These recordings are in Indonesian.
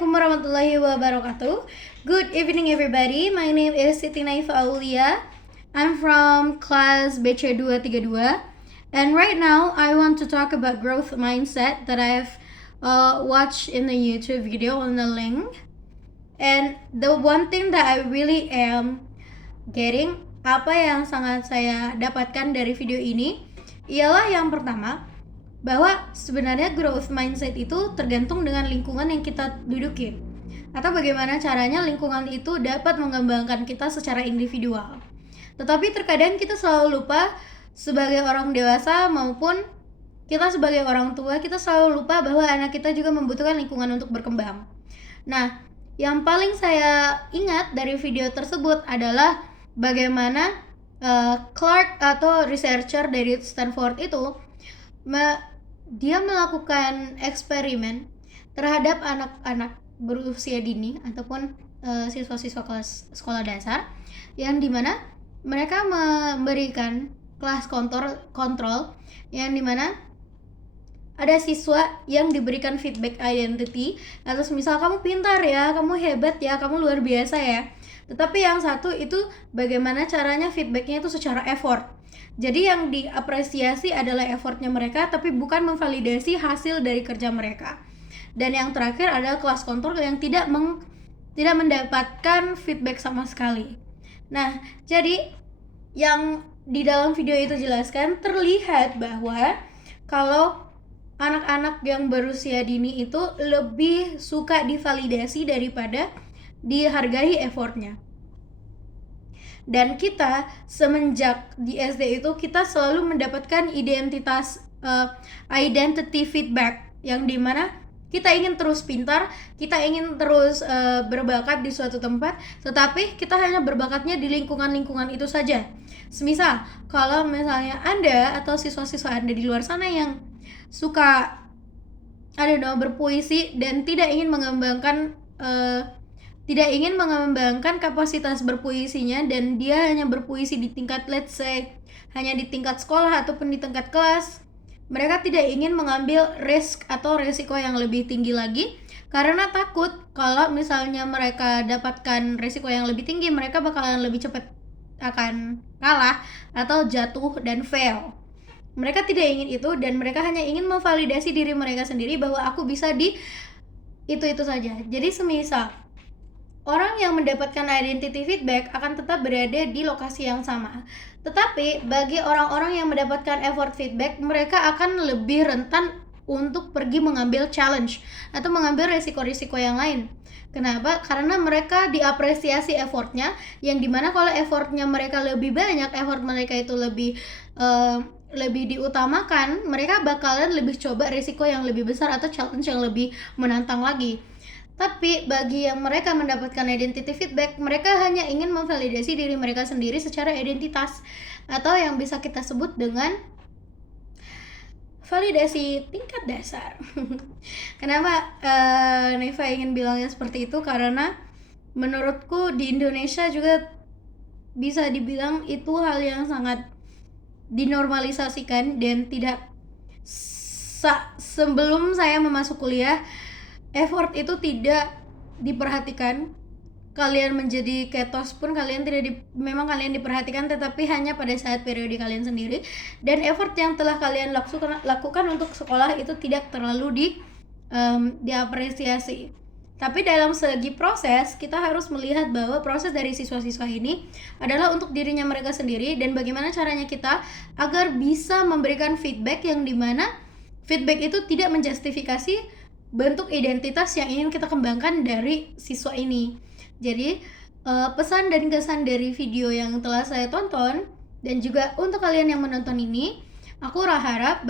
Assalamualaikum warahmatullahi wabarakatuh. Good evening everybody. My name is Siti Naifa Aulia. I'm from class BC232. And right now I want to talk about growth mindset that I've watched in the YouTube video on the link. And the one thing that I really am getting, apa yang sangat saya dapatkan dari video ini ialah yang pertama, bahwa sebenarnya growth mindset itu tergantung dengan lingkungan yang kita duduki, atau bagaimana caranya lingkungan itu dapat mengembangkan kita secara individual. Tetapi terkadang kita selalu lupa sebagai orang dewasa maupun kita sebagai orang tua, kita selalu lupa bahwa anak kita juga membutuhkan lingkungan untuk berkembang. Nah, yang paling saya ingat dari video tersebut adalah bagaimana Clark atau researcher dari Stanford itu dia melakukan eksperimen terhadap anak-anak berusia dini ataupun siswa-siswa kelas sekolah dasar, yang dimana mereka memberikan kelas kontrol yang dimana ada siswa yang diberikan feedback identity, atau misal kamu pintar ya, kamu hebat ya, kamu luar biasa ya. Tetapi yang satu itu bagaimana caranya feedbacknya itu secara effort. Jadi yang diapresiasi adalah effortnya mereka, tapi bukan memvalidasi hasil dari kerja mereka. Dan yang terakhir adalah kelas kontrol yang tidak mendapatkan feedback sama sekali. Nah, jadi yang di dalam video itu jelaskan, terlihat bahwa kalau anak-anak yang berusia dini itu lebih suka divalidasi daripada dihargai effortnya. Dan kita semenjak di SD itu kita selalu mendapatkan identity feedback, yang dimana kita ingin terus pintar, kita ingin terus berbakat di suatu tempat, tetapi kita hanya berbakatnya di lingkungan-lingkungan itu saja. Semisal kalau misalnya Anda atau siswa-siswa Anda di luar sana yang suka berpuisi dan tidak ingin mengembangkan kapasitas berpuisinya, dan dia hanya berpuisi di tingkat, let's say, hanya di tingkat sekolah ataupun di tingkat kelas, mereka tidak ingin mengambil risk atau resiko yang lebih tinggi lagi, karena takut kalau misalnya mereka dapatkan resiko yang lebih tinggi, mereka bakalan lebih cepat akan kalah atau jatuh dan fail. Mereka tidak ingin itu, dan mereka hanya ingin memvalidasi diri mereka sendiri bahwa aku bisa di itu saja. Jadi semisal orang yang mendapatkan identity feedback akan tetap berada di lokasi yang sama. Tetapi bagi orang-orang yang mendapatkan effort feedback, mereka akan lebih rentan untuk pergi mengambil challenge atau mengambil resiko-risiko yang lain. Kenapa? Karena mereka diapresiasi effortnya, yang dimana kalau effortnya mereka lebih banyak, effort mereka itu lebih diutamakan, mereka bakalan lebih coba resiko yang lebih besar atau challenge yang lebih menantang lagi. Tapi bagi yang mereka mendapatkan identity feedback, mereka hanya ingin memvalidasi diri mereka sendiri secara identitas, atau yang bisa kita sebut dengan validasi tingkat dasar. Kenapa Neva ingin bilangnya seperti itu? Karena menurutku di Indonesia juga bisa dibilang itu hal yang sangat dinormalisasikan, dan tidak sebelum saya masuk kuliah, effort itu tidak diperhatikan. Kalian menjadi ketos pun memang kalian diperhatikan, tetapi hanya pada saat periode kalian sendiri, dan effort yang telah kalian lakukan untuk sekolah itu tidak terlalu diapresiasi. Tapi dalam segi proses, kita harus melihat bahwa proses dari siswa-siswa ini adalah untuk dirinya mereka sendiri, dan bagaimana caranya kita agar bisa memberikan feedback yang dimana feedback itu tidak menjustifikasi bentuk identitas yang ingin kita kembangkan dari siswa ini. Jadi pesan dan kesan dari video yang telah saya tonton, dan juga untuk kalian yang menonton ini, aku harap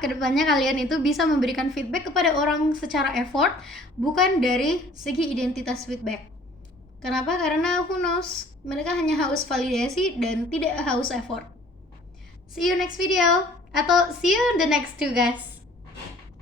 kedepannya kalian itu bisa memberikan feedback kepada orang secara effort, bukan dari segi identitas feedback. Kenapa? Karena who knows, mereka hanya haus validasi dan tidak haus effort. See you next video, atau see you in the next two guys.